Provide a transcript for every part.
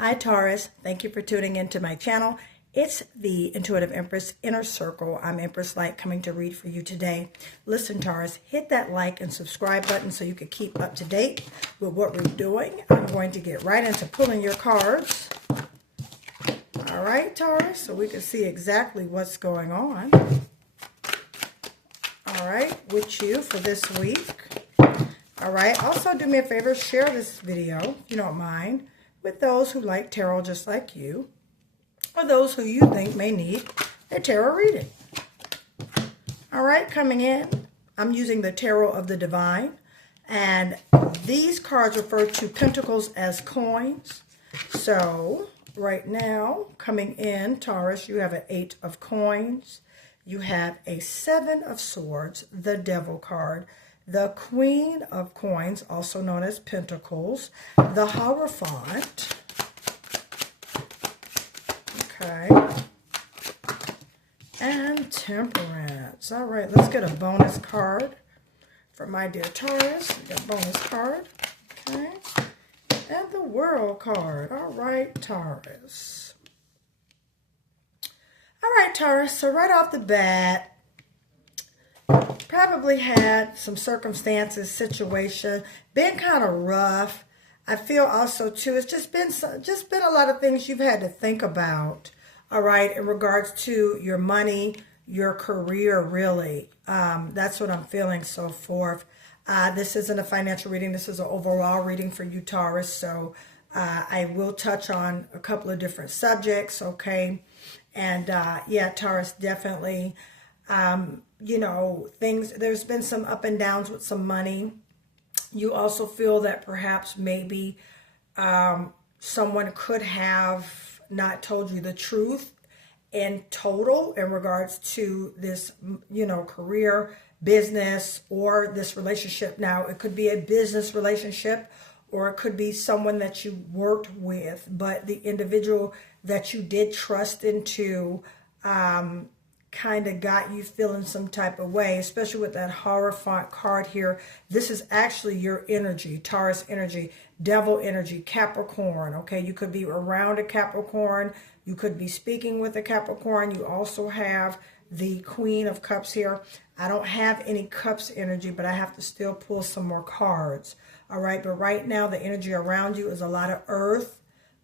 Hi Taurus, thank you for tuning into my channel. It's the Intuitive Empress Inner Circle. I'm Empress Light coming to read for you today. Listen Taurus, hit that like and subscribe button so you can keep up to date with what we're doing. I'm going to get right into pulling your cards. All right Taurus, so we can see exactly what's going on. All right, with you for this week. All right, also do me a favor, share this video if you don't mind with those who like tarot just like you, or those who you think may need a tarot reading. All right, coming in, I'm using the Tarot of the Divine, and these cards refer to pentacles as coins. So right now, coming in, Taurus, you have an 8 of coins. You have a 7 of swords, the Devil card, the Queen of Coins, also known as Pentacles, the Hierophant, okay, and Temperance. All right, let's get a bonus card for my dear Taurus. We got a bonus card, okay, and the World card. All right, Taurus. All right, Taurus, so right off the bat, probably had some circumstances, situation, been kind of rough. I feel also too, it's just been a lot of things you've had to think about. All right, in regards to your money, your career, really. That's what I'm feeling so forth. This isn't a financial reading. This is an overall reading for you, Taurus. So I will touch on a couple of different subjects, okay? And yeah, Taurus, definitely. You know, there's been some up and downs with some money. You also feel that perhaps maybe someone could have not told you the truth in total in regards to this, you know, career, business, or this relationship. Now, it could be a business relationship, or it could be someone that you worked with, but the individual that you did trust into, kind of got you feeling some type of way, especially with that Hierophant card here. This is actually your energy, Taurus energy, Devil energy, Capricorn, okay? You could be around a Capricorn. You could be speaking with a Capricorn. You also have the Queen of Cups here. I don't have any Cups energy, but I have to still pull some more cards, all right? But right now, the energy around you is a lot of earth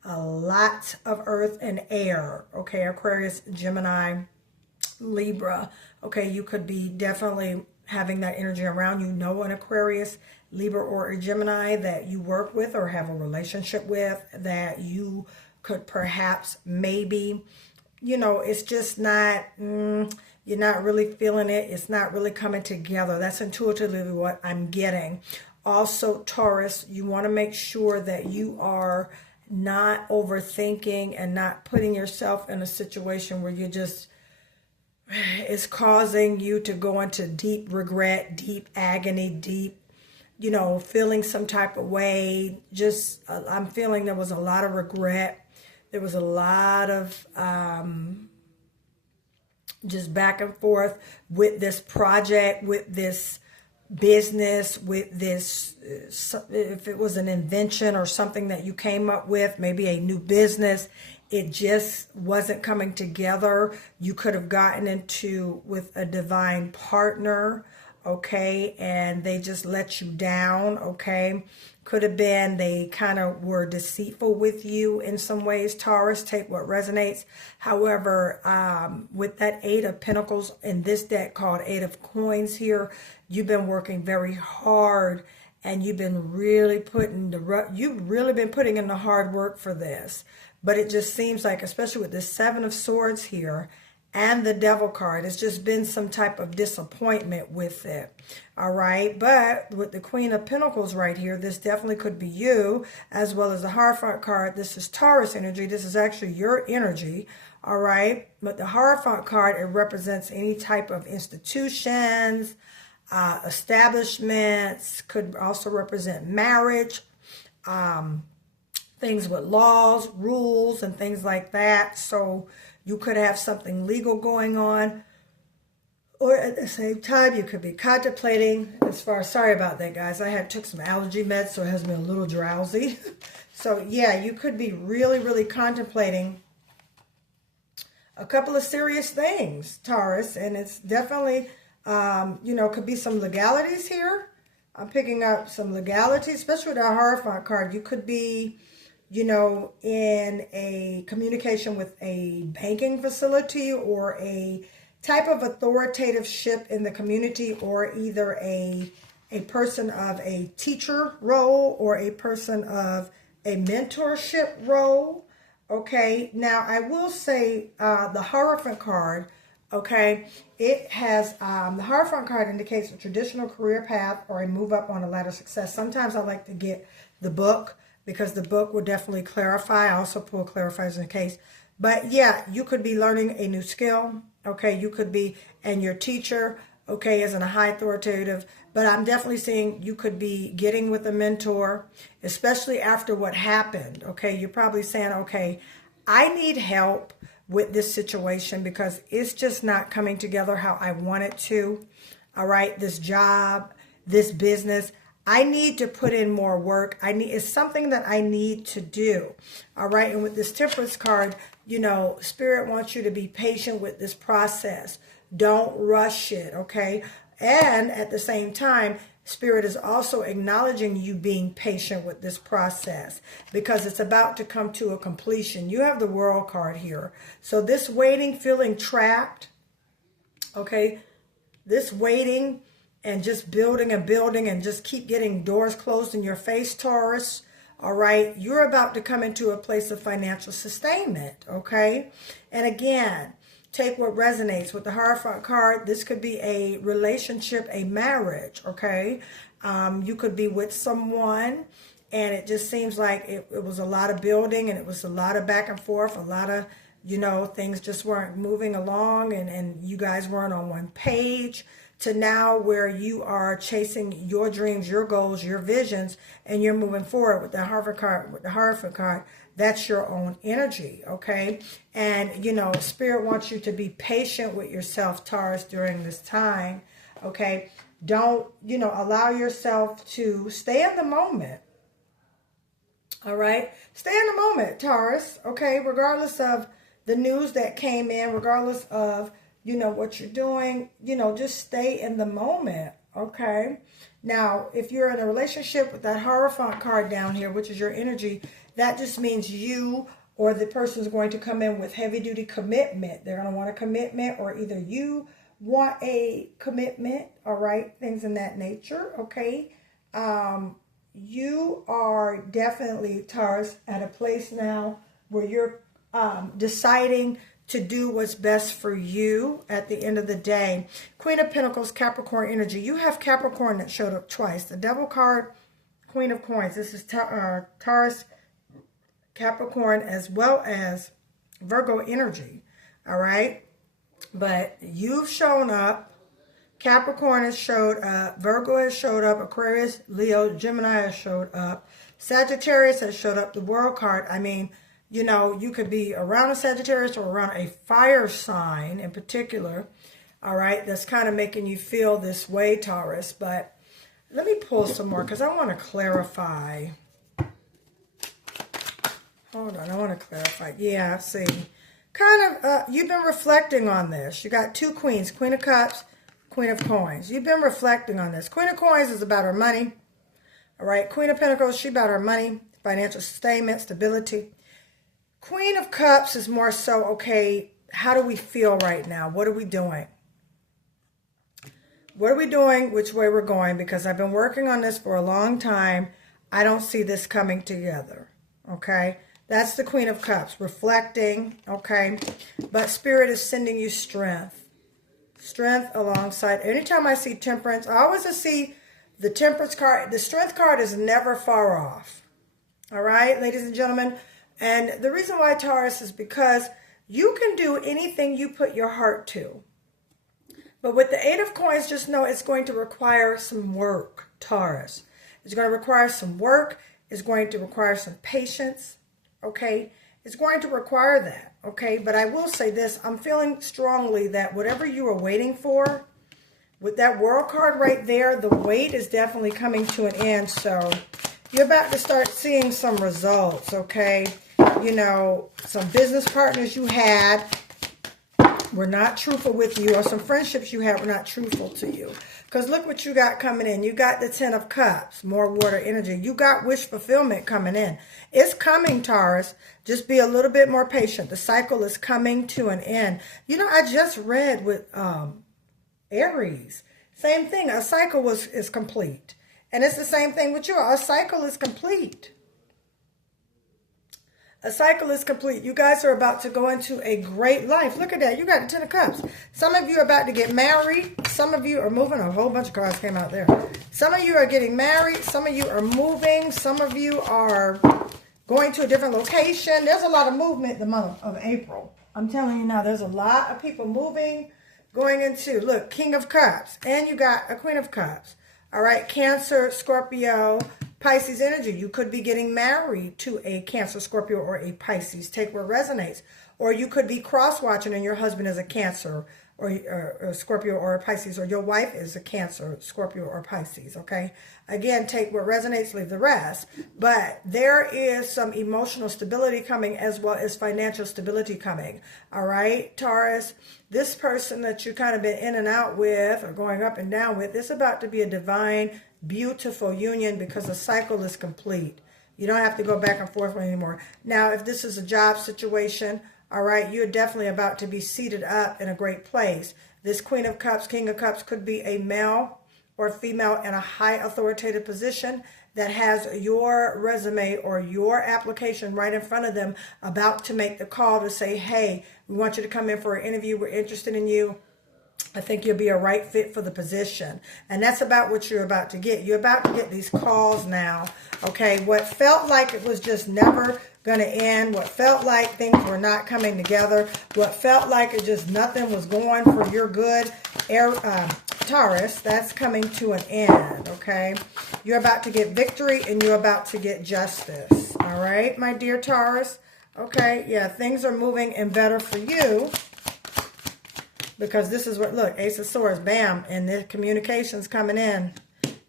and air, okay? Aquarius, Gemini, Libra, okay, you could be definitely having that energy around you. Know an Aquarius, Libra, or a Gemini that you work with or have a relationship with that you could perhaps maybe, you know, it's just not, you're not really feeling it. It's not really coming together. That's intuitively what I'm getting. Also, Taurus, you want to make sure that you are not overthinking and not putting yourself in a situation where you're just, it's causing you to go into deep regret, deep agony, deep, you know, feeling some type of way. Just, I'm feeling there was a lot of regret. There was a lot of just back and forth with this project, with this business, with this, if it was an invention or something that you came up with, maybe a new business, it just wasn't coming together. You could have gotten into with a divine partner, okay, and they just let you down, okay. Could have been they kind of were deceitful with you in some ways, Taurus. Take what resonates. However, with that 8 of Pentacles in this deck called 8 of Coins here, you've been working very hard, and you've been really putting in the hard work for this. But it just seems like, especially with the 7 of Swords here and the Devil card, it's just been some type of disappointment with it. All right. But with the Queen of Pentacles right here, this definitely could be you, as well as the Hierophant card. This is Taurus energy. This is actually your energy. All right. But the Hierophant card, it represents any type of institutions, establishments, could also represent marriage, things with laws, rules, and things like that. So you could have something legal going on, or at the same time, you could be contemplating, sorry about that, guys. I took some allergy meds, so it has me a little drowsy. So yeah, you could be really, really contemplating a couple of serious things, Taurus, and it's definitely, you know, could be some legalities here. I'm picking up some legalities, especially with our Hierophant card. You could be, you know, in a communication with a banking facility or a type of authoritative ship in the community, or either a person of a teacher role or a person of a mentorship role. Okay, now I will say the Hierophant card, okay, it has, the Hierophant card indicates a traditional career path or a move up on a ladder of success. Sometimes I like to get the book because the book will definitely clarify. I also pull clarifiers in the case. But yeah, you could be learning a new skill, okay, you could be, and your teacher, okay, isn't a high authoritative, but I'm definitely seeing you could be getting with a mentor, especially after what happened, okay? You're probably saying, okay, I need help with this situation because it's just not coming together how I want it to, all right? This job, this business, I need to put in more work. It's something that I need to do, all right? And with this Temperance card, you know, Spirit wants you to be patient with this process. Don't rush it, okay? And at the same time, Spirit is also acknowledging you being patient with this process because it's about to come to a completion. You have the World card here. So this waiting, feeling trapped, okay? This waiting and just building and building and just keep getting doors closed in your face, Taurus, all right? You're about to come into a place of financial sustainment, okay? And again, take what resonates. With the Hierophant card, this could be a relationship, a marriage, okay? You could be with someone and it just seems like it was a lot of building and it was a lot of back and forth, a lot of, you know, things just weren't moving along and you guys weren't on one page, to now where you are chasing your dreams, your goals, your visions, and you're moving forward with the Hierophant card. That's your own energy, okay? And, you know, Spirit wants you to be patient with yourself, Taurus, during this time, okay? Don't, you know, allow yourself to stay in the moment, all right? Stay in the moment, Taurus, okay? Regardless of the news that came in, regardless of, you know, what you're doing, you know, just stay in the moment, okay? Now, if you're in a relationship with that Hierophant card down here, which is your energy, that just means you or the person is going to come in with heavy-duty commitment. They're going to want a commitment, or either you want a commitment, all right? Things in that nature, okay? You are definitely, Taurus, at a place now where you're deciding to do what's best for you at the end of the day. Queen of Pentacles, Capricorn energy. You have Capricorn that showed up twice. The Devil card, Queen of Coins. This is Taurus, Capricorn, as well as Virgo energy, all right? But you've shown up. Capricorn has showed up. Virgo has showed up. Aquarius, Leo, Gemini has showed up. Sagittarius has showed up. The World card, I mean, you know, you could be around a Sagittarius or around a fire sign in particular, all right? That's kind of making you feel this way, Taurus. But let me pull some more because I want to clarify. Hold on, I want to clarify. Yeah, see. Kind of, you've been reflecting on this. You got two queens, Queen of Cups, Queen of Coins. You've been reflecting on this. Queen of Coins is about her money, all right? Queen of Pentacles, she about her money, financial sustainment, stability. Queen of Cups is more so, okay, how do we feel right now? What are we doing? What are we doing? Which way we're going? Because I've been working on this for a long time. I don't see this coming together, okay? That's the Queen of Cups, reflecting, okay? But Spirit is sending you strength. Strength alongside. Anytime I see Temperance, I always see the Temperance card. The Strength card is never far off, all right, ladies and gentlemen? And the reason why, Taurus, is because you can do anything you put your heart to. But with the Eight of Coins, just know it's going to require some work, Taurus. It's going to require some work. It's going to require some patience, okay? It's going to require that, okay? But I will say this. I'm feeling strongly that whatever you are waiting for, with that World card right there, the wait is definitely coming to an end. So You're about to start seeing some results, okay? You know, some business partners you had were not truthful with you, or some friendships you had were not truthful to you. Because look what you got coming in. You got the 10 of Cups, more water energy. You got wish fulfillment coming in. It's coming, Taurus. Just be a little bit more patient. The cycle is coming to an end. You know, I just read with Aries. Same thing. A cycle is complete. And it's the same thing with you. A cycle is complete. A cycle is complete. You guys are about to go into a great life. Look at that. You got the 10 of Cups. Some of you are about to get married. Some of you are moving. A whole bunch of cards came out there. Some of you are getting married. Some of you are moving. Some of you are going to a different location. There's a lot of movement the month of April. I'm telling you now, there's a lot of people moving, going into, look, King of Cups. And you got a Queen of Cups. All right, Cancer, Scorpio, Pisces energy. You could be getting married to a Cancer, Scorpio, or a Pisces. Take what resonates. Or you could be cross-watching and your husband is a Cancer or Scorpio or a Pisces, or your wife is a Cancer, Scorpio, or Pisces, okay? Again, take what resonates, leave the rest. But there is some emotional stability coming as well as financial stability coming, all right, Taurus? This person that you kind of been in and out with or going up and down with, it's about to be a divine, beautiful union because the cycle is complete. You don't have to go back and forth anymore. Now, if this is a job situation, all right, you're definitely about to be seated up in a great place. This Queen of Cups, King of Cups could be a male or female in a high authoritative position that has your resume or your application right in front of them, about to make the call to say, hey, we want you to come in for an interview. We're interested in you. I think you'll be a right fit for the position. And that's about what you're about to get. You're about to get these calls now, okay? What felt like it was just never going to end, what felt like things were not coming together, what felt like it just nothing was going for your good, Taurus, that's coming to an end, okay? You're about to get victory and you're about to get justice, all right, my dear Taurus? Okay, yeah, things are moving and better for you. Because this is what, look, Ace of Swords, bam, and the communication's coming in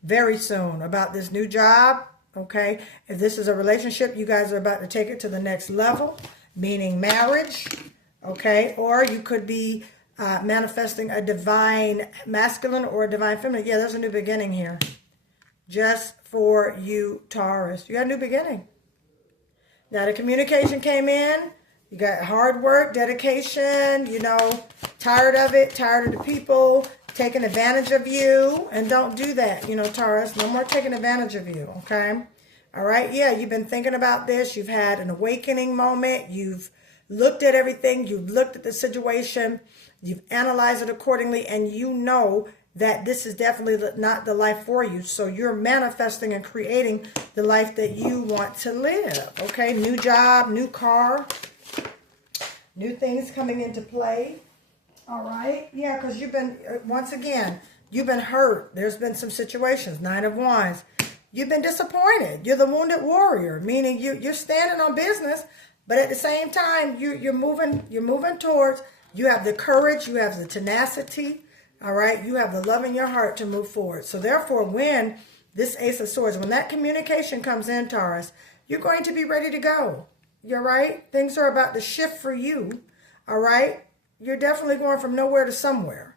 very soon about this new job, okay? If this is a relationship, you guys are about to take it to the next level, meaning marriage, okay? Or you could be manifesting a divine masculine or a divine feminine. Yeah, there's a new beginning here. Just for you, Taurus. You got a new beginning. Now, the communication came in. You got hard work, dedication, you know, tired of it, tired of the people taking advantage of you. And don't do that, you know, Taurus. No more taking advantage of you, okay? All right, yeah, you've been thinking about this. You've had an awakening moment. You've looked at everything. You've looked at the situation. You've analyzed it accordingly. And you know that this is definitely not the life for you. So you're manifesting and creating the life that you want to live, okay? New job, new car. New things coming into play, all right? Yeah, because you've been, once again, you've been hurt. There's been some situations, 9 of Wands. You've been disappointed. You're the wounded warrior, meaning you're standing on business, but at the same time, you're moving towards, you have the courage, you have the tenacity, all right? You have the love in your heart to move forward. So therefore, when this Ace of Swords, when that communication comes in, Taurus, you're going to be ready to go. You're right. Things are about to shift for you. All right. You're definitely going from nowhere to somewhere.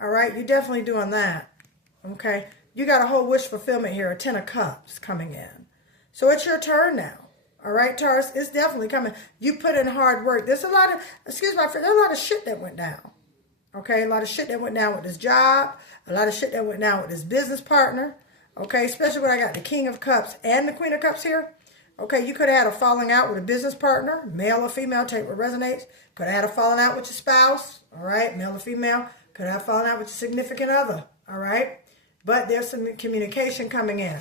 All right. You're definitely doing that. Okay. You got a whole wish fulfillment here. A 10 of Cups coming in. So it's your turn now. All right, Taurus. It's definitely coming. You put in hard work. There's a lot of, excuse my friend, there's a lot of shit that went down. Okay. A lot of shit that went down with this job. A lot of shit that went down with this business partner. Okay. Especially when I got the King of Cups and the Queen of Cups here. Okay, you could have had a falling out with a business partner, male or female, take what resonates. Could have had a falling out with your spouse, all right, male or female. Could have fallen out with your significant other, all right. But there's some communication coming in,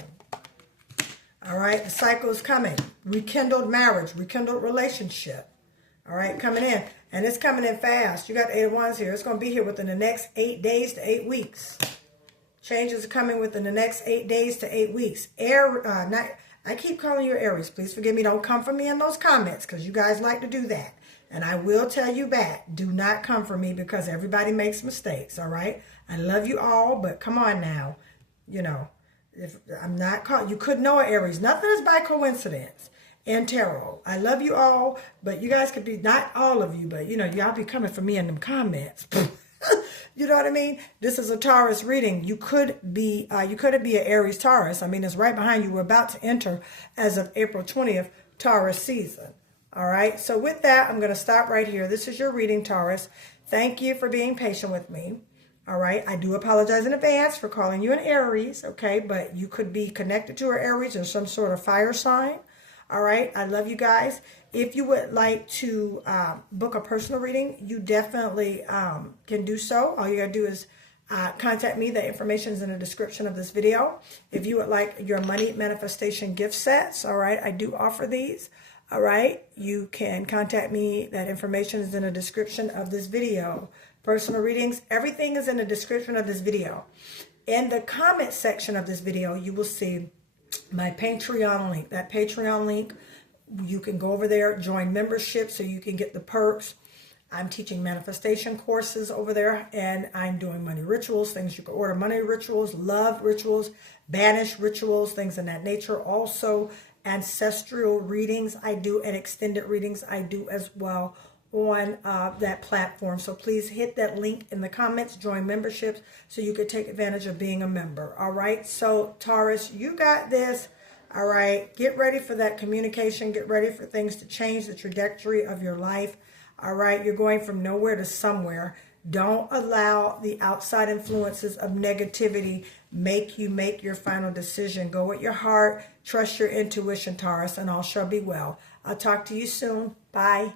all right. The cycle is coming. Rekindled marriage, rekindled relationship, all right, coming in. And it's coming in fast. You got 8 of Wands here. It's going to be here within the next 8 days to 8 weeks. Changes are coming within the next 8 days to 8 weeks. I keep calling you Aries. Please forgive me. Don't come for me in those comments because you guys like to do that. And I will tell you back, do not come for me because everybody makes mistakes, all right? I love you all, but come on now. You know, If I'm not caught, you could know an Aries. Nothing is by coincidence in tarot. I love you all, but you guys could be, not all of you, but y'all be coming for me in them comments. You know what I mean? This is a Taurus reading. You could be an Aries Taurus. I mean, it's right behind you. We're about to enter, as of April 20th, Taurus season. All right. So with that, I'm going to stop right here. This is your reading, Taurus. Thank you for being patient with me. All right. I do apologize in advance for calling you an Aries. Okay. But you could be connected to an Aries or some sort of fire sign. All right. I love you guys. If you would like to book a personal reading, you definitely can do so. All you got to do is contact me. The information is in the description of this video. If you would like your money manifestation gift sets, all right, I do offer these. All right, you can contact me. That information is in the description of this video. Personal readings, everything is in the description of this video. In the comment section of this video, you will see my Patreon link. That Patreon link, you can go over there, join membership so you can get the perks. I'm teaching manifestation courses over there, and I'm doing money rituals, things you can order, money rituals, love rituals, banish rituals, things in that nature. Also, ancestral readings I do, and extended readings I do as well on that platform. So please hit that link in the comments, join memberships so you can take advantage of being a member. All right. So Taurus, you got this. All right. Get ready for that communication. Get ready for things to change the trajectory of your life. All right. You're going from nowhere to somewhere. Don't allow the outside influences of negativity make you make your final decision. Go with your heart. Trust your intuition, Taurus, and all shall be well. I'll talk to you soon. Bye.